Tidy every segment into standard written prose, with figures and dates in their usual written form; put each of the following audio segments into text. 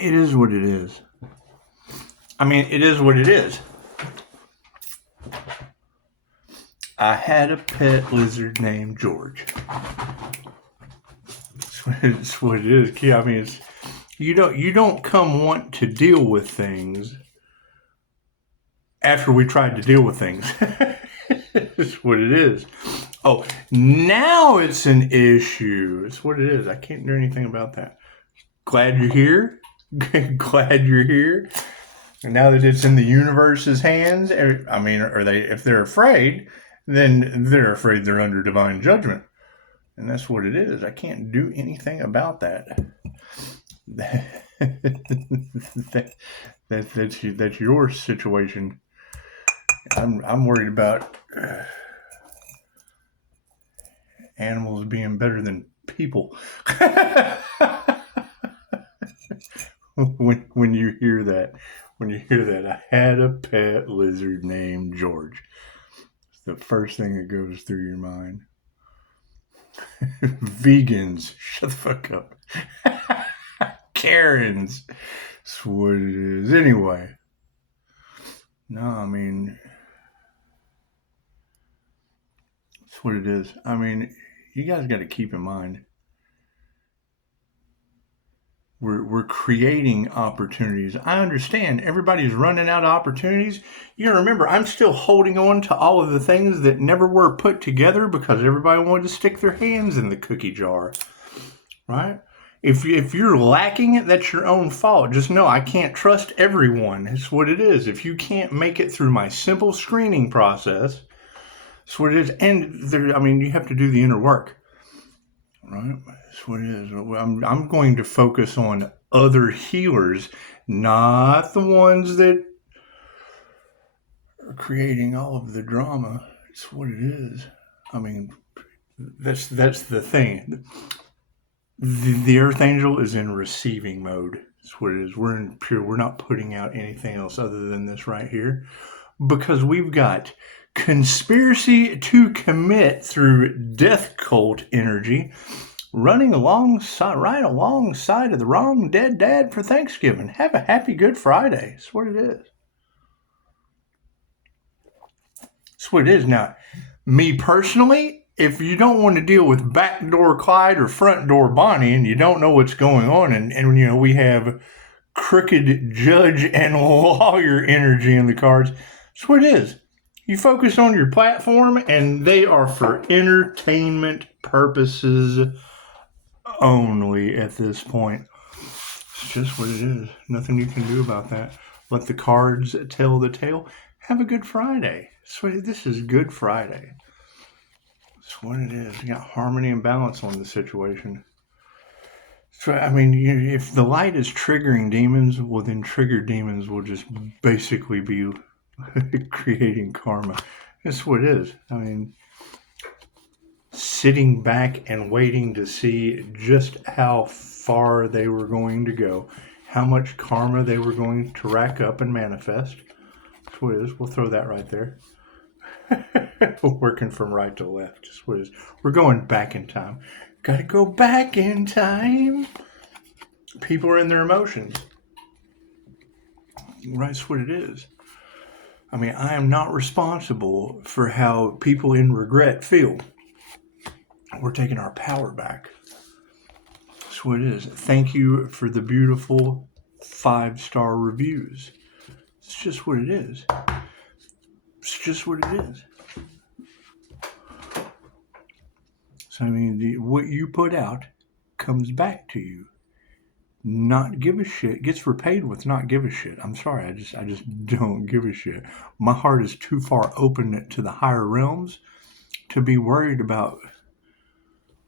It is what it is. I mean, it is what it is. I had a pet lizard named George. It's what it is. I mean, it's you don't come want to deal with things after we tried to deal with things. It's what it is. Oh, now it's an issue. It's what it is. I can't do anything about that. Glad you're here. Glad you're here. And now that it's in the universe's hands, I mean, if they're afraid, then they're afraid they're under divine judgment. And that's what it is. I can't do anything about that. That's your situation. I'm worried about animals being better than people. When you hear that, I had a pet lizard named George. It's the first thing that goes through your mind. Vegans, shut the fuck up. Karens, that's what it is. Anyway, no, I mean, that's what it is. I mean, you guys got to keep in mind, we're creating opportunities. I understand everybody's running out of opportunities. You gotta remember, I'm still holding on to all of the things that never were put together because everybody wanted to stick their hands in the cookie jar, right? If you're lacking it, that's your own fault. Just know I can't trust everyone. It's what it is. If you can't make it through my simple screening process, that's what it is. And you have to do the inner work, right? That's what it is. I'm going to focus on other healers, not the ones that are creating all of the drama. It's what it is. I mean, that's the thing. The Archangel is in receiving mode. That's what it is. We're in pure. We're not putting out anything else other than this right here, because we've got conspiracy to commit through death cult energy running right alongside of the wrong dead dad for Thanksgiving. Have a happy Good Friday. That's what it is. That's what it is. Now, me personally, if you don't want to deal with backdoor Clyde or front door Bonnie and you don't know what's going on, and we have crooked judge and lawyer energy in the cards, that's what it is. You focus on your platform and they are for entertainment purposes only at this point. It's just what it is. Nothing you can do about that. Let the cards tell the tale. Have a good Friday. This is Good Friday. That's what it is. You got harmony and balance on the situation. So, I mean, if the light is triggering demons, well, then triggered demons will just basically be creating karma. That's what it is. I mean, sitting back and waiting to see just how far they were going to go, how much karma they were going to rack up and manifest. That's what it is. We'll throw that right there. Working from right to left. That's what it is. We're going back in time. Got to go back in time. People are in their emotions. Right, that's what it is. I mean, I am not responsible for how people in regret feel. We're taking our power back. That's what it is. Thank you for the beautiful 5-star reviews. It's just what it is. It's just what it is. So, I mean, what you put out comes back to you. Not give a shit gets repaid with not give a shit. I'm sorry, I just don't give a shit. My heart is too far open to the higher realms to be worried about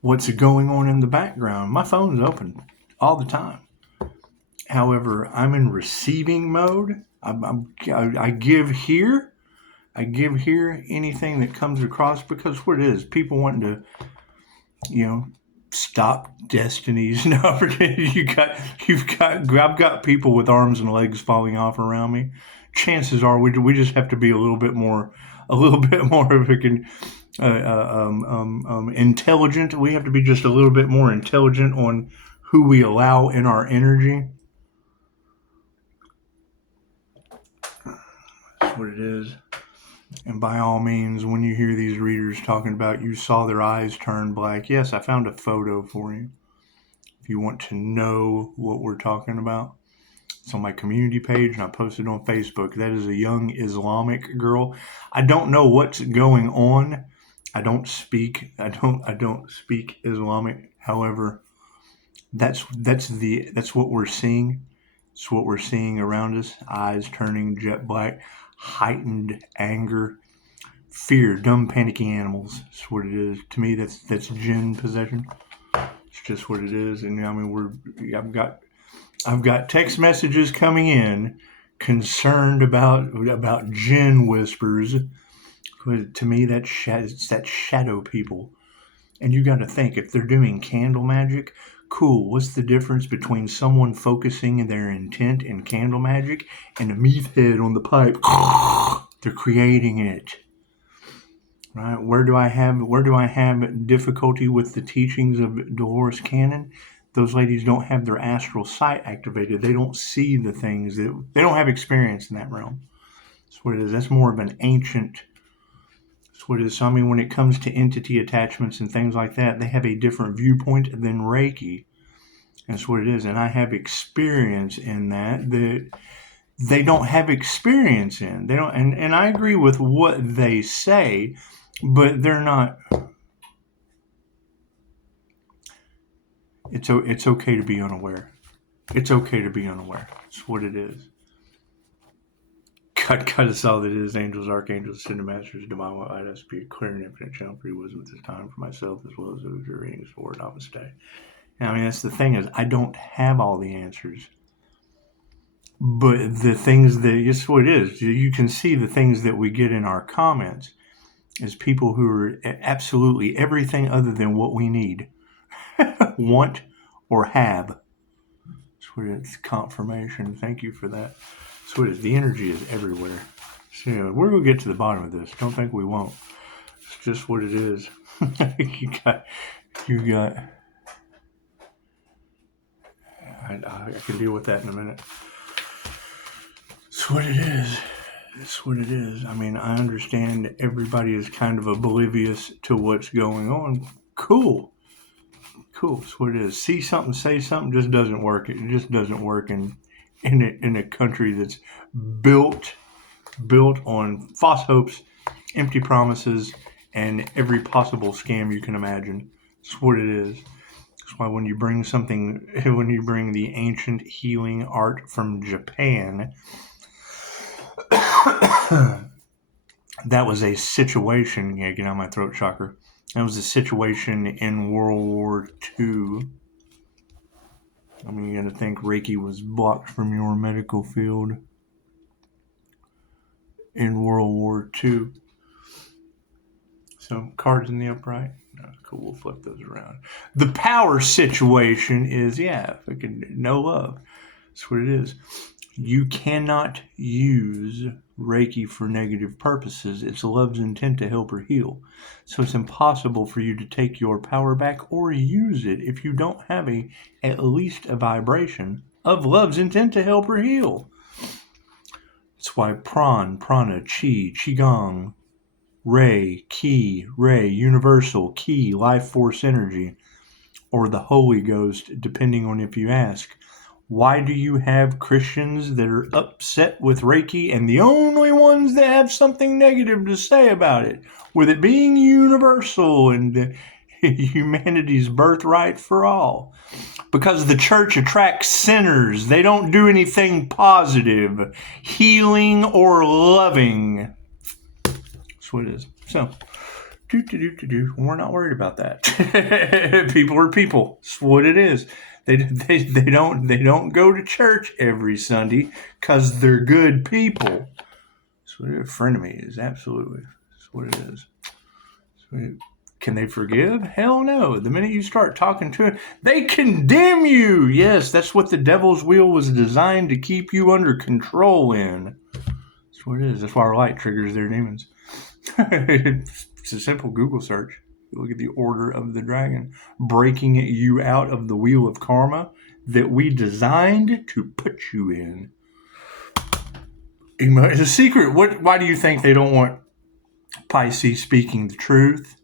what's going on in the background. My phone's open all the time. However, I'm in receiving mode. I give here. I give here anything that comes across, because what it is, people wanting to, stop destinies and opportunities. I've got people with arms and legs falling off around me. Chances are we just have to be a little bit more of intelligent. We have to be just a little bit more intelligent on who we allow in our energy. what it is. And by all means, when you hear these readers talking about you saw their eyes turn black, yes, I found a photo for you. If you want to know what we're talking about, it's on my community page and I posted on Facebook. That is a young Islamic girl. I don't know what's going on. I don't speak Islamic. However, that's what we're seeing. It's what we're seeing around us. Eyes turning jet black, heightened anger, fear, dumb, panicky animals. That's what it is. To me, that's jinn possession. It's just what it is. And I mean, I've got text messages coming in concerned about jinn whispers. To me, it's that shadow people. And you got to think, if they're doing candle magic, cool. What's the difference between someone focusing their intent in candle magic and a meat head on the pipe? They're creating it. Right? Where do I have difficulty with the teachings of Dolores Cannon? Those ladies don't have their astral sight activated. They don't see the things they don't have experience in that realm. That's what it is. That's more of an ancient. That's what it is. So, I mean, when it comes to entity attachments and things like that, they have a different viewpoint than Reiki. That's what it is. And I have experience in that they don't have experience in. They don't, and I agree with what they say, but they're not. It's okay to be unaware. It's okay to be unaware. It's what it is. God is all that is. Angels, archangels, ascended masters, divine will light us, be a clear and infinite channel for wisdom at this time for myself as well as those who are reading this for Namaste. And I mean, that's the thing is, I don't have all the answers. But the things that, it's what it is. You can see the things that we get in our comments as people who are absolutely everything other than what we need, want, or have. So it's confirmation. Thank you for that. So it is. The energy is everywhere. So we're going to get to the bottom of this. Don't think we won't. It's just what it is. you got. I can deal with that in a minute. It's what it is. It's what it is. I mean, I understand everybody is kind of oblivious to what's going on. Cool. It's what it is. See something, say something, just doesn't work. It just doesn't work in a country that's built on false hopes, empty promises, and every possible scam you can imagine. It's what it is. That's why when you bring the ancient healing art from Japan, that was a situation, get out my throat chakra. That was a situation in World War II. I mean, you got to think Reiki was blocked from your medical field in World War II. So, cards in the upright. No, cool, we'll flip those around. The power situation is, no love. That's what it is. You cannot use Reiki for negative purposes. It's love's intent to help or heal. So it's impossible for you to take your power back or use it if you don't have at least a vibration of love's intent to help or heal. That's why prana, chi, qigong, ray, ki, ray, universal, ki, life force energy, or the Holy Ghost, depending on if you ask. Why do you have Christians that are upset with Reiki and the only ones that have something negative to say about it, with it being universal and humanity's birthright for all? Because the church attracts sinners. They don't do anything positive, healing, or loving. That's what it is. So, we're not worried about that. People are people. That's what it is. They don't go to church every Sunday because they're good people. So a friend of me is absolutely. That's what it is. Can they forgive? Hell no. The minute you start talking to them, they condemn you. Yes, that's what the devil's wheel was designed to keep you under control in. That's what it is. That's why our light triggers their demons. It's a simple Google search. Look at the Order of the Dragon, breaking you out of the wheel of karma that we designed to put you in. The secret, why do you think they don't want Pisces speaking the truth?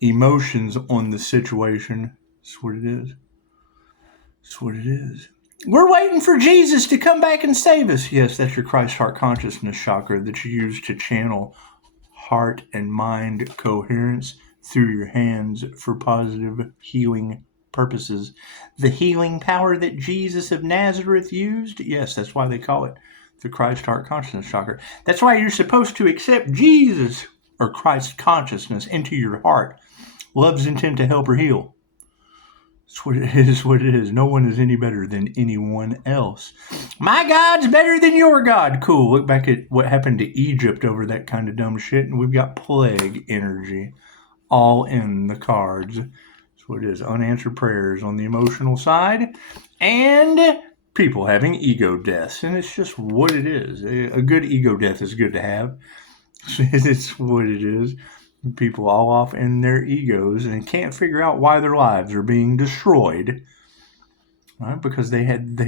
Emotions on the situation. That's what it is. That's what it is. We're waiting for Jesus to come back and save us. Yes, that's your Christ heart consciousness chakra that you use to channel heart and mind coherence through your hands for positive healing purposes. The healing power that Jesus of Nazareth used. Yes, that's why they call it the Christ heart consciousness chakra. That's why you're supposed to accept Jesus or Christ consciousness into your heart. Love's intent to help or heal. That's what it is, what it is. No one is any better than anyone else. My God's better than your God. Cool. Look back at what happened to Egypt over that kind of dumb shit, and we've got plague energy all in the cards. That's what it is. Unanswered prayers on the emotional side, and people having ego deaths. And it's just what it is. A good ego death is good to have. It's what it is. People all off in their egos and can't figure out why their lives are being destroyed, right? Because they had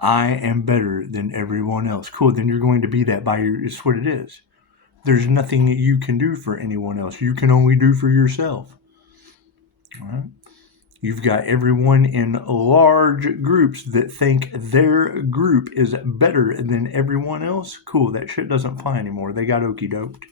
I am better than everyone else. Cool, then you're going to be that by your, it's what it is. There's nothing that you can do for anyone else. You can only do for yourself. All right? You've got everyone in large groups that think their group is better than everyone else. Cool, that shit doesn't fly anymore. They got okie doped.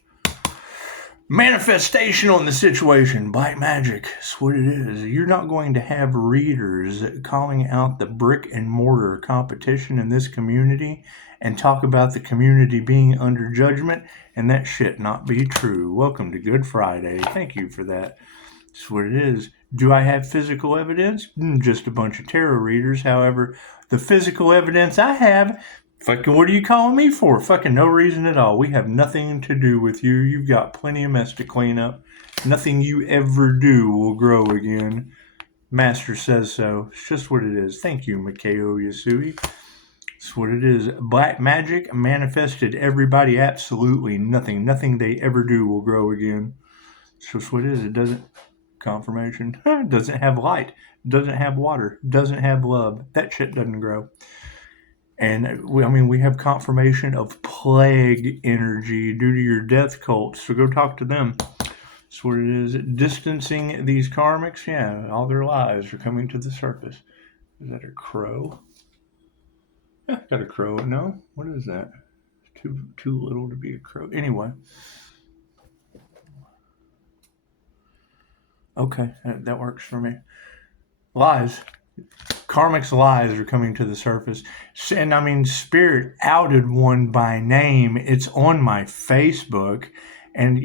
Manifestation on the situation. Black magic. That's what it is. You're not going to have readers calling out the brick and mortar competition in this community and talk about the community being under judgment and that shit not be true. Welcome to Good Friday. Thank you for that. That's what it is. Do I have physical evidence? Just a bunch of tarot readers. However, the physical evidence I have, fucking what are you calling me for? Fucking no reason at all. We have nothing to do with you. You've got plenty of mess to clean up. Nothing you ever do will grow again. Master says so. It's just what it is. Thank you, Mikao Yasui. It's what it is. Black magic manifested everybody absolutely nothing. Nothing they ever do will grow again. It's just what it is. It doesn't. Confirmation. Doesn't have light. Doesn't have water. Doesn't have love. That shit doesn't grow. And we have confirmation of plague energy due to your death cult. So go talk to them. That's what it is. Distancing these karmics. Yeah, all their lies are coming to the surface. Is that a crow? Yeah, got a crow. No? What is that? Too little to be a crow. Anyway. Okay, that works for me. Lies. Karmic's lies are coming to the surface. And Spirit outed one by name. It's on my Facebook. And,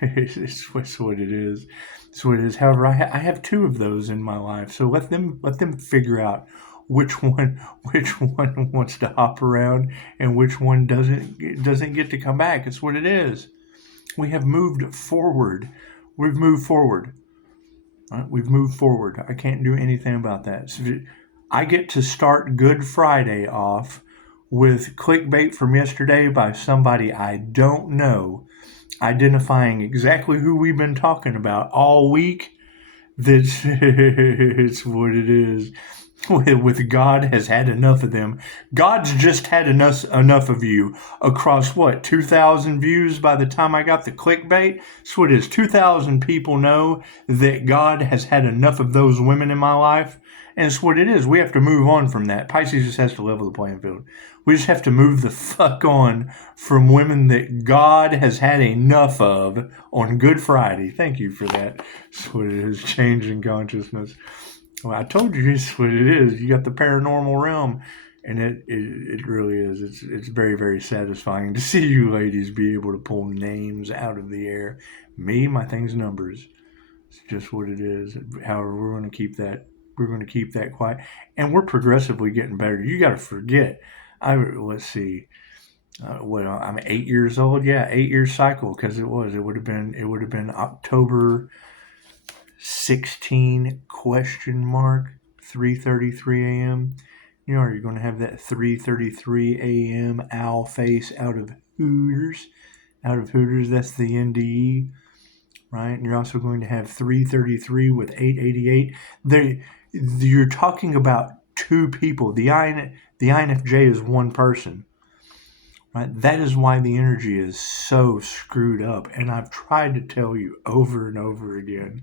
it's what it is. It's what it is. However, I have two of those in my life. So let them figure out which one wants to hop around and which one doesn't get to come back. It's what it is. We have moved forward. We've moved forward. Right, we've moved forward. I can't do anything about that. So I get to start Good Friday off with clickbait from yesterday by somebody I don't know, identifying exactly who we've been talking about all week. That's it's what it is. With God has had enough of them. God's just had enough of you across 2,000 views by the time I got the clickbait. So it is 2,000 people know that God has had enough of those women in my life. And it's what it is. We have to move on from that. Pisces just has to level the playing field. We just have to move the fuck on from women that God has had enough of on Good Friday. Thank you for that. That's what it is. Changing consciousness. Well, I told you it's what it is. You got the paranormal realm, and it really is. It's very, very satisfying to see you ladies be able to pull names out of the air. Me, my thing's numbers. It's just what it is. However, we're going to keep that. We're going to keep that quiet, and we're progressively getting better. You got to forget. Let's see. I'm 8 years old. Yeah, 8 year cycle because it would have been October 16 ? 3:33 a.m. You're going to have that 3:33 a.m. owl face out of Hooters. That's the NDE, right? And you're also going to have 3:33 with 888. You're talking about two people. The INFJ is one person. Right? That is why the energy is so screwed up. And I've tried to tell you over and over again,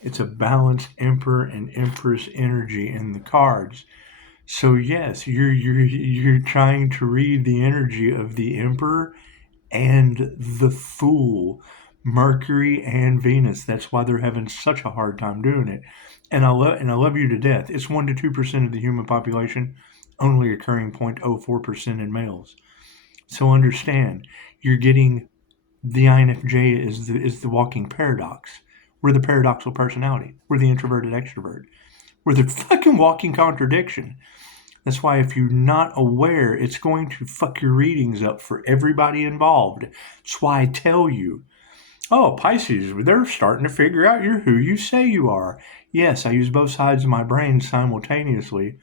it's a balanced Emperor and Empress energy in the cards. So yes, you're trying to read the energy of the Emperor and the Fool, Mercury and Venus. That's why they're having such a hard time doing it. And I love you to death. It's 1 to 2% of the human population, only occurring 0.04% in males. So understand, you're getting the INFJ is the walking paradox. We're the paradoxical personality. We're the introverted extrovert. We're the fucking walking contradiction. That's why if you're not aware, it's going to fuck your readings up for everybody involved. That's why I tell you, oh, Pisces, they're starting to figure out you're who you say you are. Yes, I use both sides of my brain simultaneously.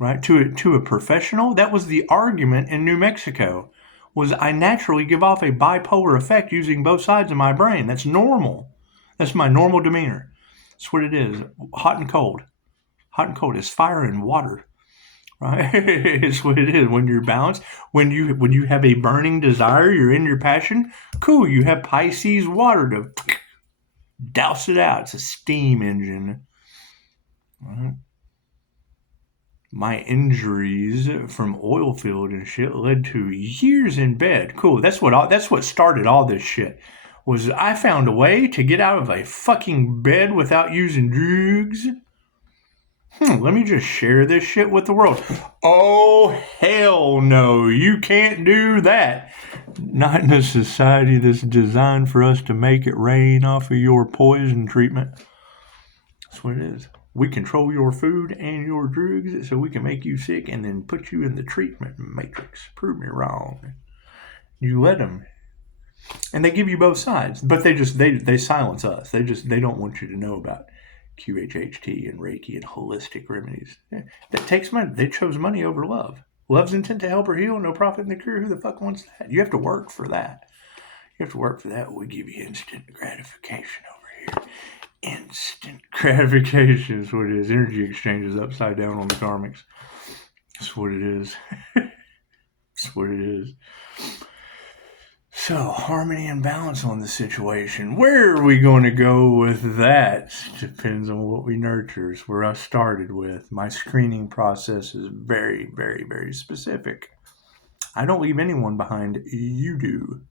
Right? To a professional, that was the argument in New Mexico, was I naturally give off a bipolar effect using both sides of my brain. That's normal. That's my normal demeanor. That's what it is. Hot and cold. Hot and cold. It's fire and water. Right? It's what it is. When you're balanced, when you have a burning desire, you're in your passion, cool. You have Pisces water to douse it out. It's a steam engine. Right? My injuries from oil field and shit led to years in bed. Cool. That's what started all this shit. Was I found a way to get out of a fucking bed without using drugs. Let me just share this shit with the world. Oh, hell no. You can't do that. Not in a society that's designed for us to make it rain off of your poison treatment. That's what it is. We control your food and your drugs so we can make you sick and then put you in the treatment matrix. Prove me wrong. You let them. And they give you both sides. But they silence us. They don't want you to know about QHHT and Reiki and holistic remedies. That takes money. They chose money over love. Love's intent to help or heal, no profit in the cure. Who the fuck wants that? You have to work for that. You have to work for that. We give you instant gratification over here. Instant gratification is what it is. Energy exchange is upside down on the karmics. That's what it is. That's what it is. So, harmony and balance on the situation. Where are we going to go with that? Depends on what we nurture. It's where I started with. My screening process is very, very, very specific. I don't leave anyone behind. You do.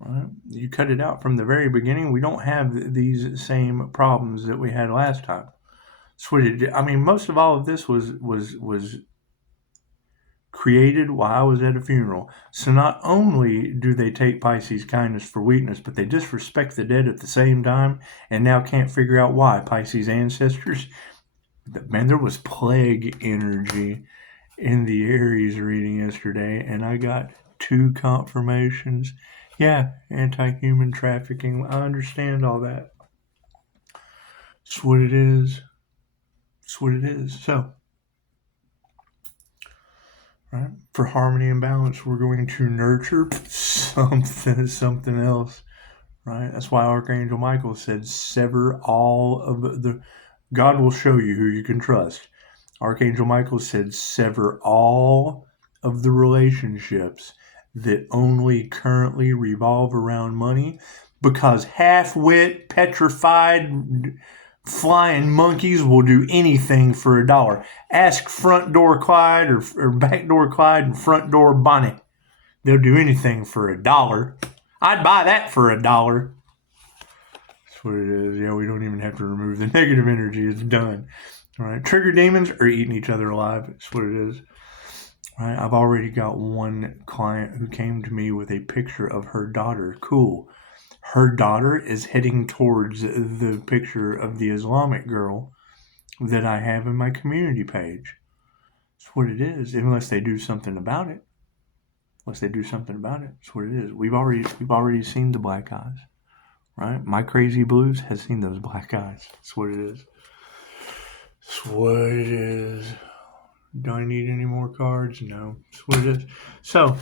Right? You cut it out from the very beginning. We don't have these same problems that we had last time. Most of all of this was created while I was at a funeral. So not only do they take Pisces kindness for weakness, but they disrespect the dead at the same time, and now can't figure out why. Pisces ancestors, man, there was plague energy in the Aries reading yesterday, and I got 2 confirmations. Yeah, anti-human trafficking. I understand all that. It's what it is. It's what it is. So, right, for harmony and balance, we're going to nurture something else. Right? That's why Archangel Michael said, sever all of the... God will show you who you can trust. Archangel Michael said, sever all of the relationships that only currently revolve around money, because half-wit, petrified, flying monkeys will do anything for $1. Ask front door Clyde or back door Clyde and front door Bonnie. They'll do anything for $1. I'd buy that for $1. That's what it is. Yeah, we don't even have to remove the negative energy. It's done. All right. Trigger demons are eating each other alive. That's what it is. Right, I've already got one client who came to me with a picture of her daughter. Cool. Her daughter is heading towards the picture of the Islamic girl that I have in my community page. That's what it is, unless they do something about it. That's what it is. We've already seen the black eyes. Right? My Crazy Blues has seen those black eyes. That's what it is. That's what it is. Do I need any more cards? No. That's what it is. So,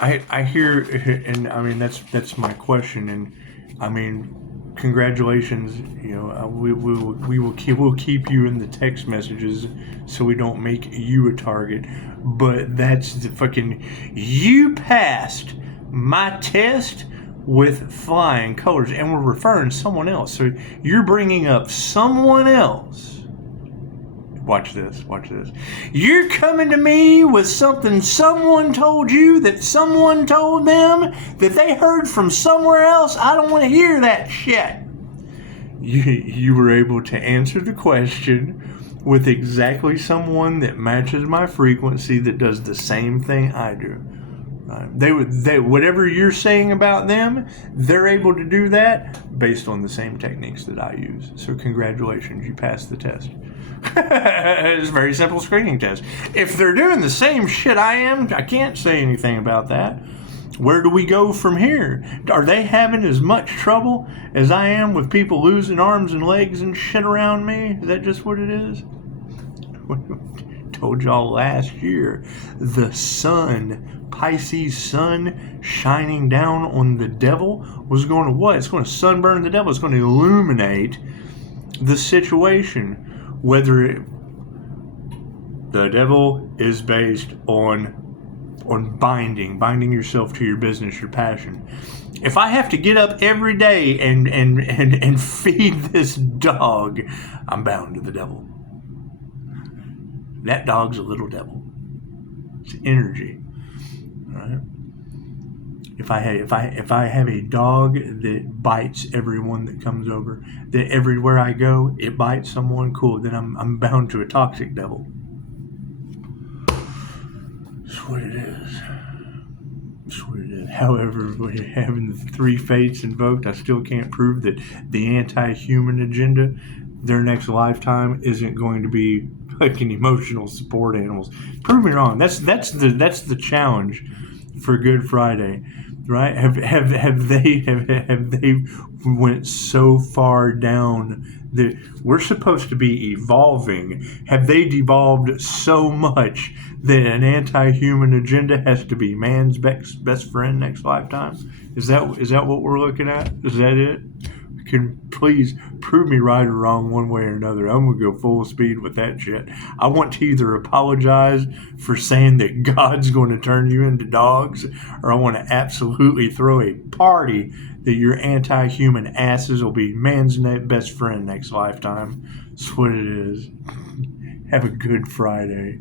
I hear, and I mean, that's my question. And I mean, congratulations. We'll keep you in the text messages so we don't make you a target. But that's the fucking, you passed my test with flying colors, and we're referring to someone else. So you're bringing up someone else. Watch this. You're coming to me with something someone told you that someone told them that they heard from somewhere else. I don't want to hear that shit. You were able to answer the question with exactly someone that matches my frequency, that does the same thing I do. They whatever you're saying about them, they're able to do that based on the same techniques that I use. So congratulations, you passed the test. It's a very simple screening test. If they're doing the same shit I am, I can't say anything about that. Where do we go from here? Are they having as much trouble as I am with people losing arms and legs and shit around me? Is that just what it is? Told y'all last year, the sun, Pisces sun shining down on the devil was going to what? It's going to sunburn the devil. It's going to illuminate the situation. Whether the devil is based on binding yourself to your business, your passion. If I have to get up every day and feed this dog, I'm bound to the devil. That dog's a little devil. It's energy. All right. If I have a dog that bites everyone that comes over, that everywhere I go it bites someone, cool, then I'm bound to a toxic devil. That's what it is. However, having the 3 fates invoked, I still can't prove that the anti-human agenda, their next lifetime, isn't going to be fucking emotional support animals. Prove me wrong. That's the challenge for Good Friday, right? Have they went so far down that we're supposed to be evolving? Have they devolved so much that an anti-human agenda has to be man's best friend next lifetime? Is that what we're looking at? Is that it? Can please prove me right or wrong one way or another. I'm going to go full speed with that shit. I want to either apologize for saying that God's going to turn you into dogs, or I want to absolutely throw a party that your anti-human asses will be man's best friend next lifetime. That's what it is. Have a good Friday.